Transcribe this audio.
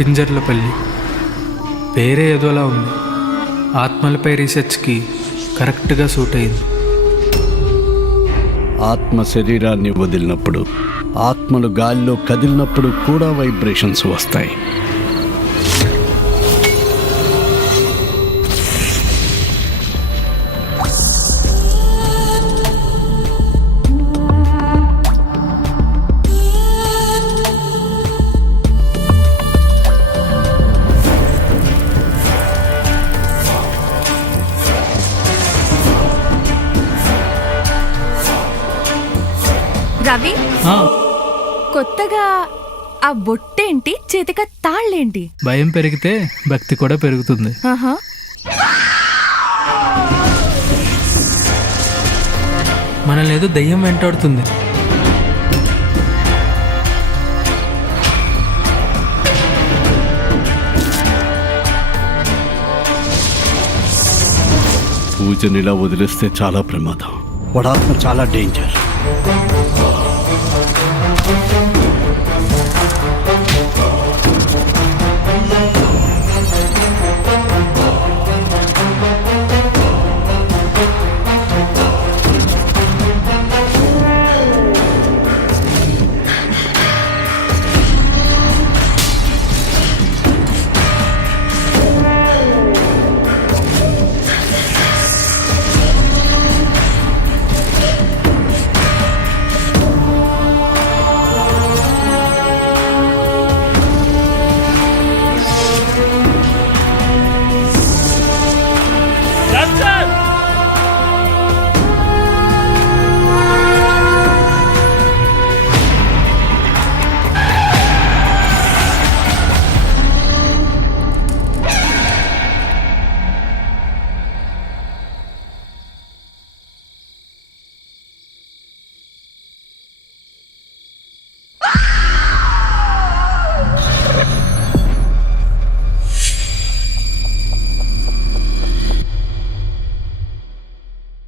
పింజర్లపల్లి. పేరే ఏదోలా ఉంది. ఆత్మలపై రీసెర్చ్కి కరెక్ట్గా సూట్ అయింది. ఆత్మ శరీరాన్ని వదిలినప్పుడు, ఆత్మలు గాలిలో కదిలినప్పుడు కూడా వైబ్రేషన్స్ వస్తాయి. రవి, కొత్తగా ఆ బొట్టేంటి, చేతిక తాళ్ళేంటి? భయం పెరిగితే భక్తి కూడా పెరుగుతుంది. మనల్ని ఏదో దయ్యం వెంటాడుతుంది. పూజనిలా వదిలేస్తే చాలా ప్రమాదం. వాడాత్మ చాలా డేంజర్.